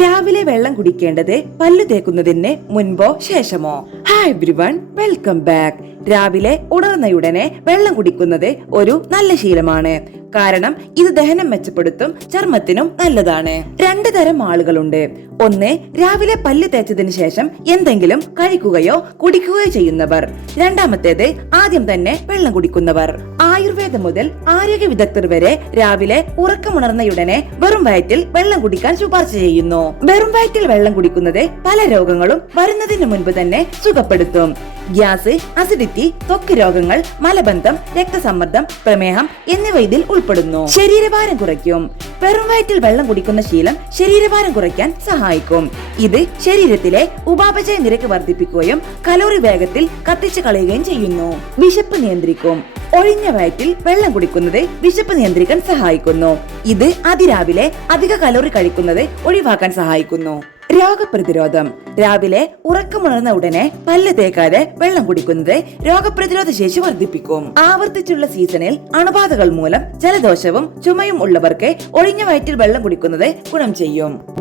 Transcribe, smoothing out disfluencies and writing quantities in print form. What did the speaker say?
രാവിലെ വെള്ളം കുടിക്കേണ്ടത് പല്ലു തേക്കുന്നതിന് മുൻപോ ശേഷമോ? Hi everyone, welcome back. രാവിലെ ഉണർന്നയുടനെ വെള്ളം കുടിക്കുന്നത് ഒരു നല്ല ശീലമാണ്. കാരണം ഇത് ദഹനം മെച്ചപ്പെടുത്തും, ചർമ്മത്തിനും നല്ലതാണ്. രണ്ടു തരം ആളുകളുണ്ട്. ഒന്ന്, രാവിലെ പല്ല് തേച്ചതിന് ശേഷം എന്തെങ്കിലും കഴിക്കുകയോ കുടിക്കുകയോ ചെയ്യുന്നവർ. രണ്ടാമത്തേത്, ആദ്യം തന്നെ വെള്ളം കുടിക്കുന്നവർ. ആയുർവേദം മുതൽ ആരോഗ്യ വിദഗ്ധർ വരെ രാവിലെ ഉറക്കമുണർന്നയുടനെ വെറും വയറ്റിൽ വെള്ളം കുടിക്കാൻ ശുപാർശ ചെയ്യുന്നു. വെറും വയറ്റിൽ വെള്ളം കുടിക്കുന്നത് പല രോഗങ്ങളും വരുന്നതിന് മുൻപ് തന്നെ സുഖപ്പെടുത്തും. ഗ്യാസ്, അസിഡിറ്റി, ത്വക്ക് രോഗങ്ങൾ, മലബന്ധം, രക്തസമ്മർദ്ദം, പ്രമേഹം എന്നിവ ഇതിൽ ഉൾപ്പെടുന്നു. ശരീരഭാരം കുറയ്ക്കും. വെറും വയറ്റിൽ വെള്ളം കുടിക്കുന്ന ശീലം ശരീരഭാരം കുറയ്ക്കാൻ സഹായിക്കും. ഇത് ശരീരത്തിലെ ഉപാപചയ നിരക്ക് വർദ്ധിപ്പിക്കുകയും കലോറി വേഗത്തിൽ കത്തിച്ചു കളയുകയും ചെയ്യുന്നു. വിശപ്പ് നിയന്ത്രിക്കും. ഒഴിഞ്ഞ വയറ്റിൽ വെള്ളം കുടിക്കുന്നത് വിശപ്പ് നിയന്ത്രിക്കാൻ സഹായിക്കുന്നു. ഇത് അതിരാവിലെ അധിക കലോറി കഴിക്കുന്നത് ഒഴിവാക്കാൻ സഹായിക്കുന്നു. രോഗപ്രതിരോധം. രാവിലെ ഉറക്കമുണർന്ന ഉടനെ പല്ല് തേക്കാതെ വെള്ളം കുടിക്കുന്നത് രോഗപ്രതിരോധ ശേഷി വർദ്ധിപ്പിക്കും. ആവർത്തിച്ചുള്ള സീസണിൽ അണുബാധകൾ മൂലം ജലദോഷവും ചുമയും ഉള്ളവർക്ക് ഒഴിഞ്ഞ വയറ്റിൽ വെള്ളം കുടിക്കുന്നത് ഗുണം ചെയ്യും.